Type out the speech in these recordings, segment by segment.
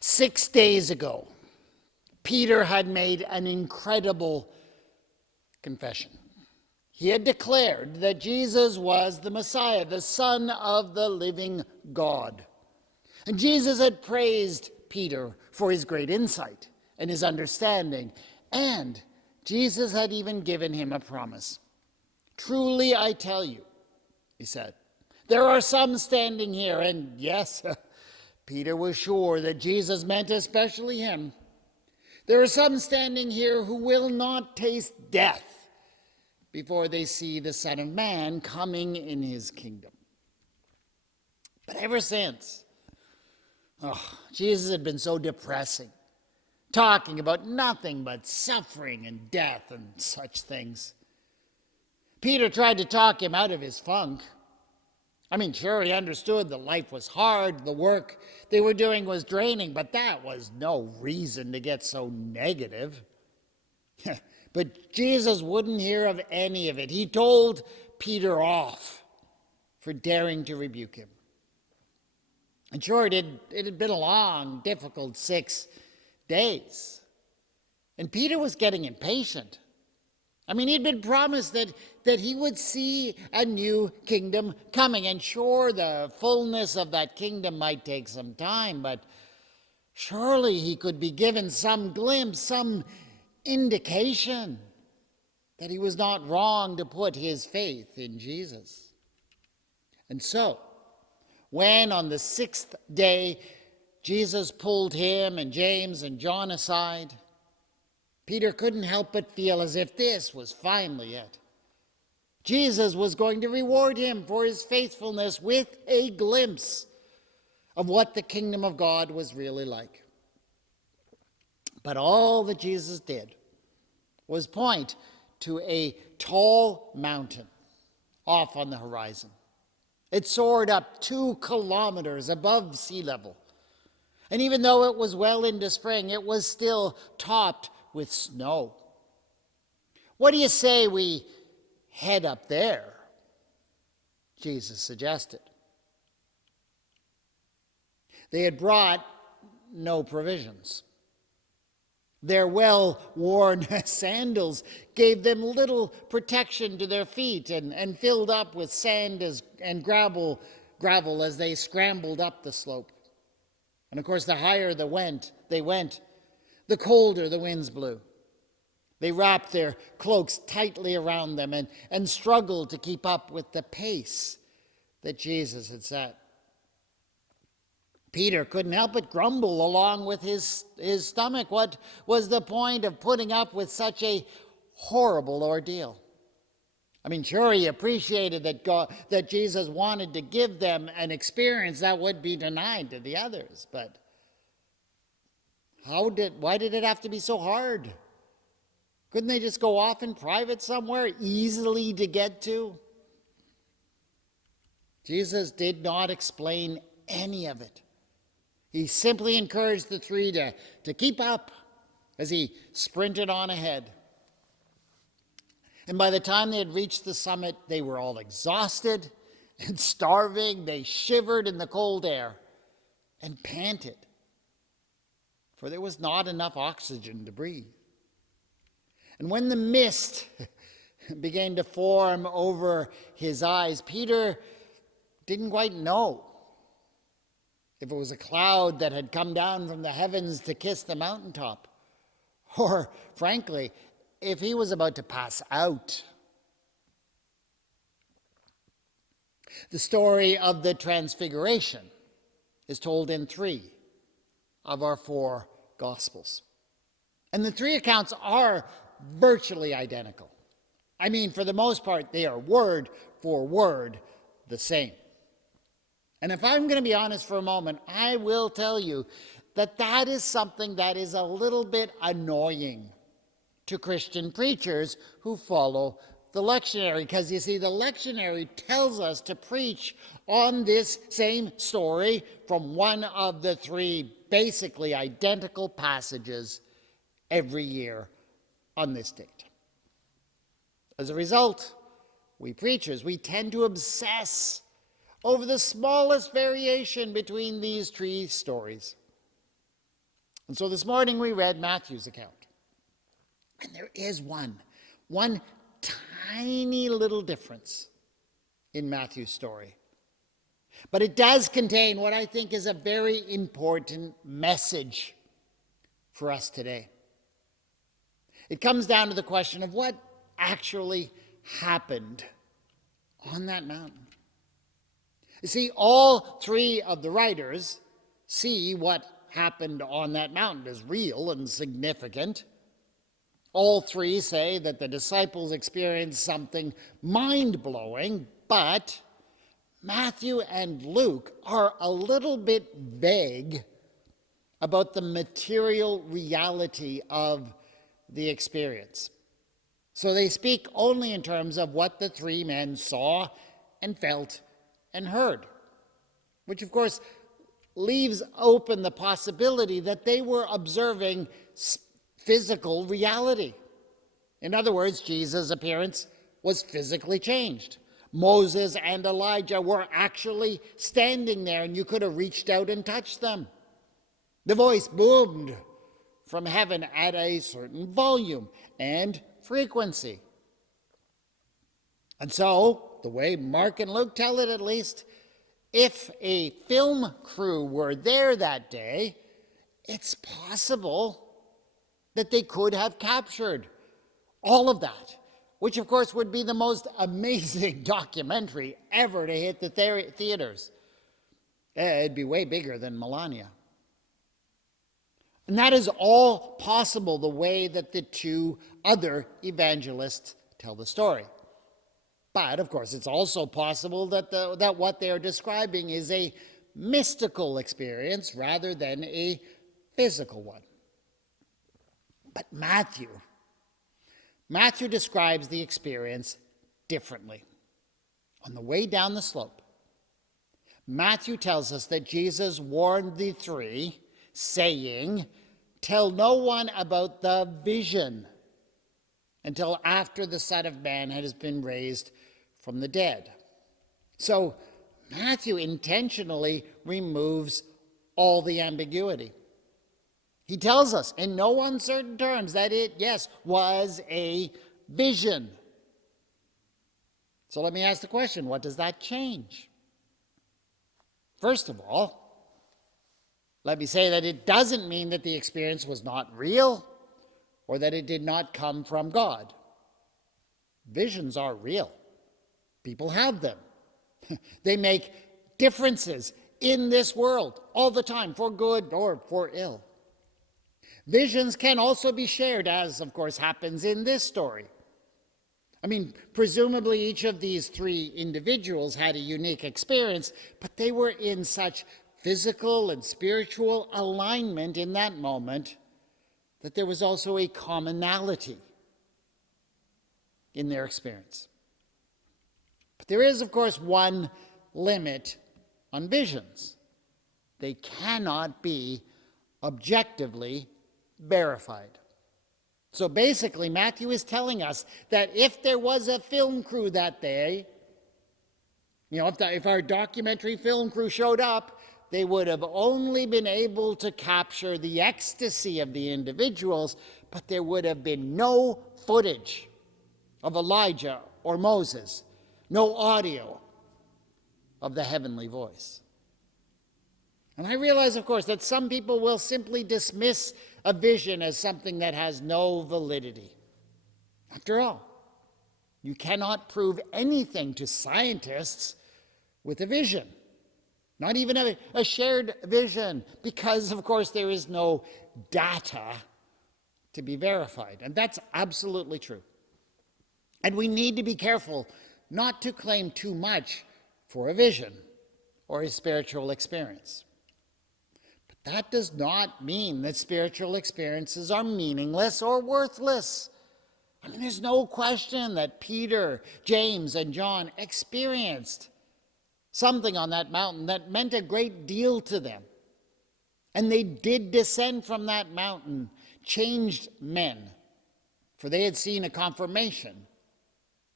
6 days ago, Peter had made an incredible confession. He had declared that Jesus was the Messiah, the Son of the living God. And Jesus had praised Peter for his great insight and his understanding. And Jesus had even given him a promise. "Truly I tell you," he said, "there are some standing here," and yes, Peter was sure that Jesus meant especially him. "There are some standing here who will not taste death before they see the Son of Man coming in his kingdom." But ever since, Jesus had been so depressing, talking about nothing but suffering and death and such things. Peter tried to talk him out of his funk. Sure, he understood that life was hard, the work they were doing was draining, but that was no reason to get so negative. But Jesus wouldn't hear of any of it. He told Peter off for daring to rebuke him. And sure, it had been a long, difficult 6 days. And Peter was getting impatient. He'd been promised that he would see a new kingdom coming. And sure, the fullness of that kingdom might take some time, but surely he could be given some glimpse, some indication that he was not wrong to put his faith in Jesus. And so, when on the 6th day Jesus pulled him and James and John aside, Peter couldn't help but feel as if this was finally it. Jesus was going to reward him for his faithfulness with a glimpse of what the kingdom of God was really like. But all that Jesus did was point to a tall mountain off on the horizon. It soared up 2 kilometers above sea level. And even though it was well into spring, it was still topped with snow. "What do you say we head up there?" Jesus suggested. They had brought no provisions. Their well-worn sandals gave them little protection to their feet and filled up with sand and gravel as they scrambled up the slope. And of course, the higher they went, the colder the winds blew. They wrapped their cloaks tightly around them and struggled to keep up with the pace that Jesus had set. Peter couldn't help but grumble along with his stomach. What was the point of putting up with such a horrible ordeal? Sure, he appreciated that Jesus wanted to give them an experience that would be denied to the others, but why did it have to be so hard? Couldn't they just go off in private somewhere, easily to get to? Jesus did not explain any of it. He simply encouraged the 3 to keep up as he sprinted on ahead. And by the time they had reached the summit, they were all exhausted and starving. They shivered in the cold air and panted, for there was not enough oxygen to breathe. And when the mist began to form over his eyes, Peter didn't quite know if it was a cloud that had come down from the heavens to kiss the mountaintop, or, frankly, if he was about to pass out. The story of the Transfiguration is told in 3 of our 4 Gospels. And the 3 accounts are virtually identical. For the most part, they are word for word the same. And if I'm going to be honest for a moment, I will tell you that is something that is a little bit annoying to Christian preachers who follow the lectionary. Because you see, the lectionary tells us to preach on this same story from one of the 3 basically identical passages every year on this date. As a result, we preachers, we tend to obsess over the smallest variation between these 3 stories. And so this morning we read Matthew's account. And there is one tiny little difference in Matthew's story. But it does contain what I think is a very important message for us today. It comes down to the question of what actually happened on that mountain. You see, all three of the writers see what happened on that mountain as real and significant. All three say that the disciples experienced something mind-blowing, but Matthew and Luke are a little bit vague about the material reality of the experience. So they speak only in terms of what the three men saw and felt and heard, which of course leaves open the possibility that they were observing physical reality. In other words, Jesus' appearance was physically changed. Moses and Elijah were actually standing there, and you could have reached out and touched them. The voice boomed from heaven at a certain volume and frequency. And so, the way Mark and Luke tell it at least, if a film crew were there that day, it's possible that they could have captured all of that, which of course would be the most amazing documentary ever to hit the theaters. It'd be way bigger than Melania. And that is all possible the way that the two other evangelists tell the story. But, of course, it's also possible that what they are describing is a mystical experience rather than a physical one. But Matthew describes the experience differently. On the way down the slope, Matthew tells us that Jesus warned the three, saying, "Tell no one about the vision until after the Son of Man has been raised from the dead." So Matthew intentionally removes all the ambiguity. He tells us in no uncertain terms that it, yes, was a vision. So let me ask the question, what does that change? First of all, let me say that it doesn't mean that the experience was not real or that it did not come from God. Visions are real. People have them. They make differences in this world all the time, for good or for ill. Visions can also be shared, as of course happens in this story. I mean, presumably each of these three individuals had a unique experience, but they were in such physical and spiritual alignment in that moment that there was also a commonality in their experience. But there is, of course, one limit on visions. They cannot be objectively verified. So basically, Matthew is telling us that if there was a film crew that day, if our documentary film crew showed up, they would have only been able to capture the ecstasy of the individuals, but there would have been no footage of Elijah or Moses, no audio of the heavenly voice. And I realize, of course, that some people will simply dismiss a vision as something that has no validity. After all, you cannot prove anything to scientists with a vision, not even a shared vision, because, of course, there is no data to be verified. And that's absolutely true. And we need to be careful not to claim too much for a vision or a spiritual experience. But that does not mean that spiritual experiences are meaningless or worthless. I mean, there's no question that Peter, James, and John experienced something on that mountain that meant a great deal to them. And they did descend from that mountain, changed men, for they had seen a confirmation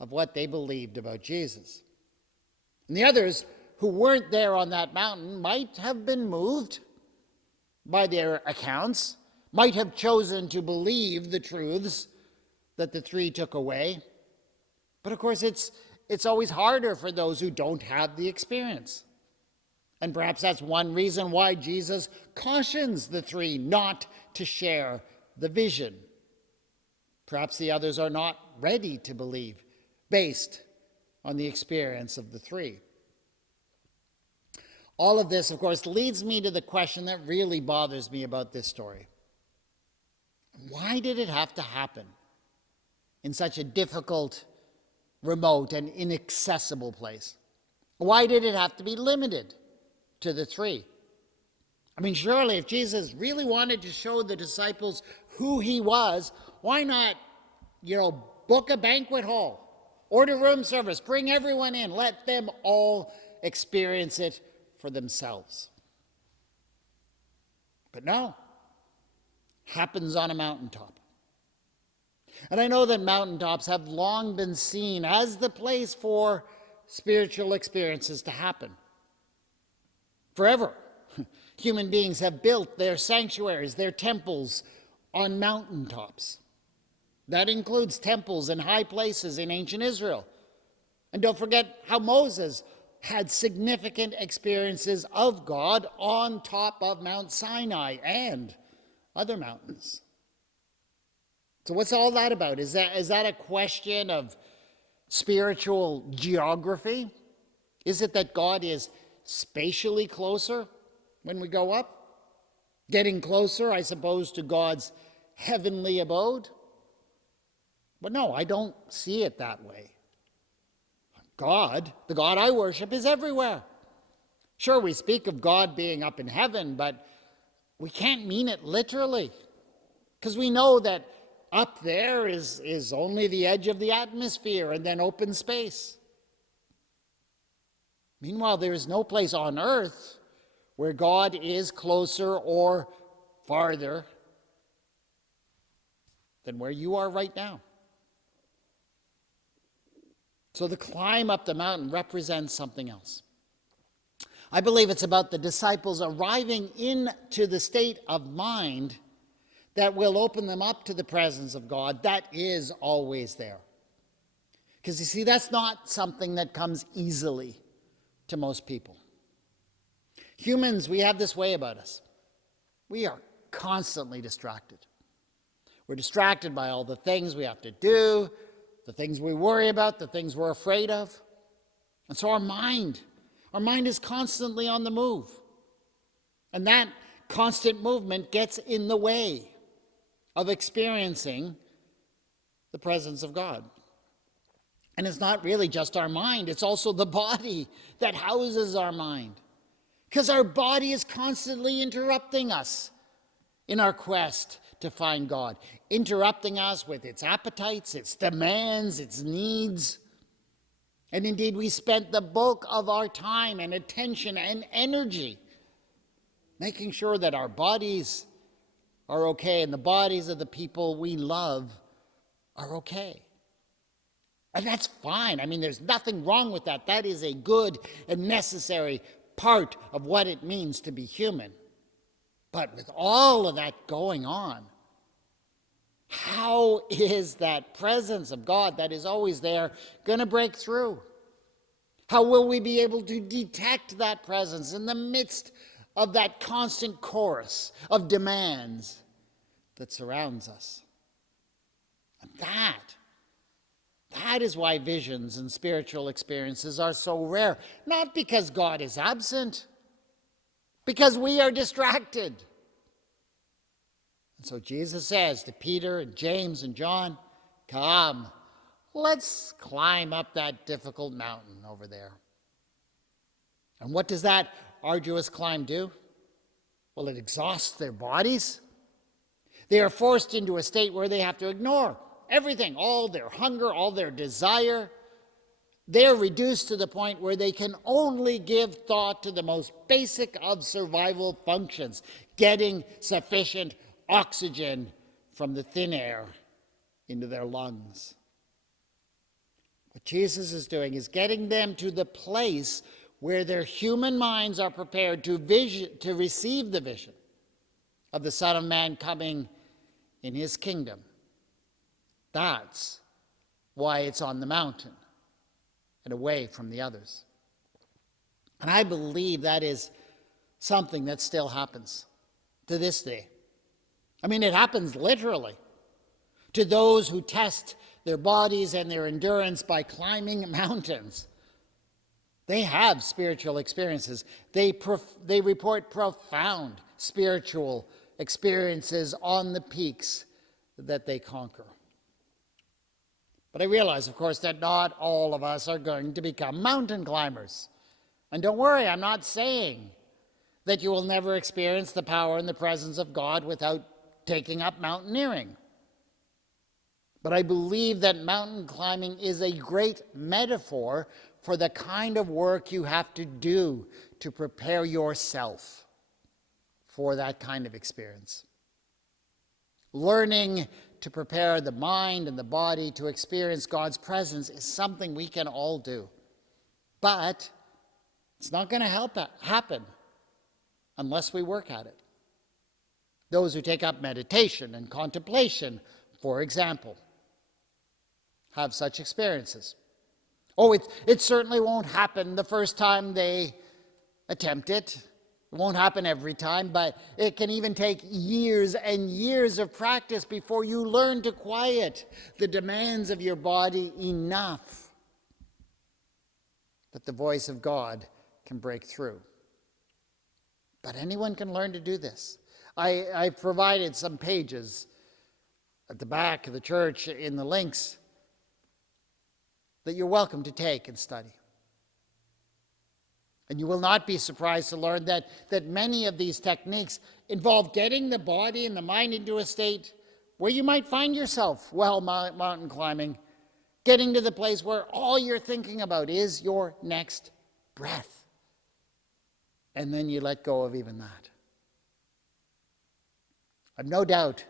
of what they believed about Jesus. And the others who weren't there on that mountain might have been moved by their accounts, might have chosen to believe the truths that the three took away. But of course, it's always harder for those who don't have the experience. And perhaps that's one reason why Jesus cautions the three not to share the vision. Perhaps the others are not ready to believe based on the experience of the three. All of this, of course, leads me to the question that really bothers me about this story. Why did it have to happen in such a difficult, remote, and inaccessible place? Why did it have to be limited to the three? I mean, surely if Jesus really wanted to show the disciples who he was, why not, book a banquet hall, order room service, bring everyone in, let them all experience it for themselves? But no, happens on a mountaintop. And I know that mountaintops have long been seen as the place for spiritual experiences to happen. Forever, human beings have built their sanctuaries, their temples on mountaintops. That includes temples in high places in ancient Israel. And don't forget how Moses had significant experiences of God on top of Mount Sinai and other mountains. So what's all that about? Is that a question of spiritual geography? Is it that God is spatially closer when we go up? Getting closer, I suppose, to God's heavenly abode? But no, I don't see it that way. God, the God I worship, is everywhere. Sure, we speak of God being up in heaven, but we can't mean it literally, because we know that up there is only the edge of the atmosphere and then open space. Meanwhile, there is no place on earth where God is closer or farther than where you are right now. So the climb up the mountain represents something else. I believe it's about the disciples arriving into the state of mind that will open them up to the presence of God that is always there. Because you see, that's not something that comes easily to most people. Humans, we have this way about us. We are constantly distracted. We're distracted by all the things we have to do, the things we worry about, the things we're afraid of. And so our mind is constantly on the move. And that constant movement gets in the way of experiencing the presence of God. And it's not really just our mind, it's also the body that houses our mind. Because our body is constantly interrupting us in our quest to find God, interrupting us with its appetites, its demands, its needs. And indeed, we spent the bulk of our time and attention and energy making sure that our bodies are okay and the bodies of the people we love are okay. And that's fine. I mean, there's nothing wrong with that. That is a good and necessary part of what it means to be human. But with all of that going on, how is that presence of God that is always there going to break through? How will we be able to detect that presence in the midst of that constant chorus of demands that surrounds us? And that is why visions and spiritual experiences are so rare. Not because God is absent, because we are distracted. And so Jesus says to Peter and James and John, "Come, let's climb up that difficult mountain over there." And what does that arduous climb do? Well, it exhausts their bodies. They are forced into a state where they have to ignore everything, all their hunger, all their desire. They're reduced to the point where they can only give thought to the most basic of survival functions, getting sufficient oxygen from the thin air into their lungs. What Jesus is doing is getting them to the place where their human minds are prepared to receive the vision of the Son of Man coming in his kingdom. That's why it's on the mountain and away from the others. And I believe that is something that still happens to this day. I mean, it happens literally to those who test their bodies and their endurance by climbing mountains. They have spiritual experiences. They report profound spiritual experiences on the peaks that they conquer. But I realize, of course, that not all of us are going to become mountain climbers. And don't worry, I'm not saying that you will never experience the power and the presence of God without taking up mountaineering. But I believe that mountain climbing is a great metaphor for the kind of work you have to do to prepare yourself for that kind of experience. Learning to prepare the mind and the body to experience God's presence is something we can all do. But it's not going to happen unless we work at it. Those who take up meditation and contemplation, for example, have such experiences. Oh, it certainly won't happen the first time they attempt it. It won't happen every time, but it can even take years and years of practice before you learn to quiet the demands of your body enough that the voice of God can break through. But anyone can learn to do this. I provided some pages at the back of the church in the links that you're welcome to take and study. And you will not be surprised to learn that many of these techniques involve getting the body and the mind into a state where you might find yourself while mountain climbing, getting to the place where all you're thinking about is your next breath. And then you let go of even that. I've no doubt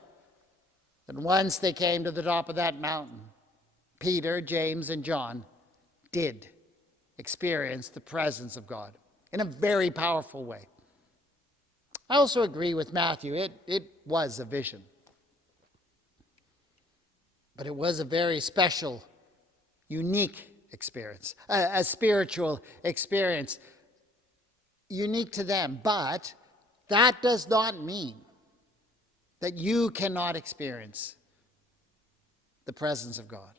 that once they came to the top of that mountain, Peter, James, and John did experience the presence of God in a very powerful way. I also agree with Matthew. It was a vision. But it was a very special, unique experience, a spiritual experience, unique to them. But that does not mean that you cannot experience the presence of God.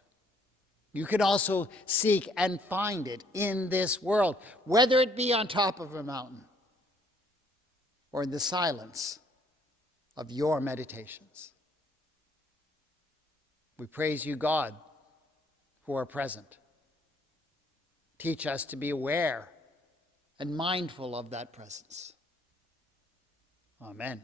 You can also seek and find it in this world, whether it be on top of a mountain or in the silence of your meditations. We praise you, God, who are present. Teach us to be aware and mindful of that presence. Amen.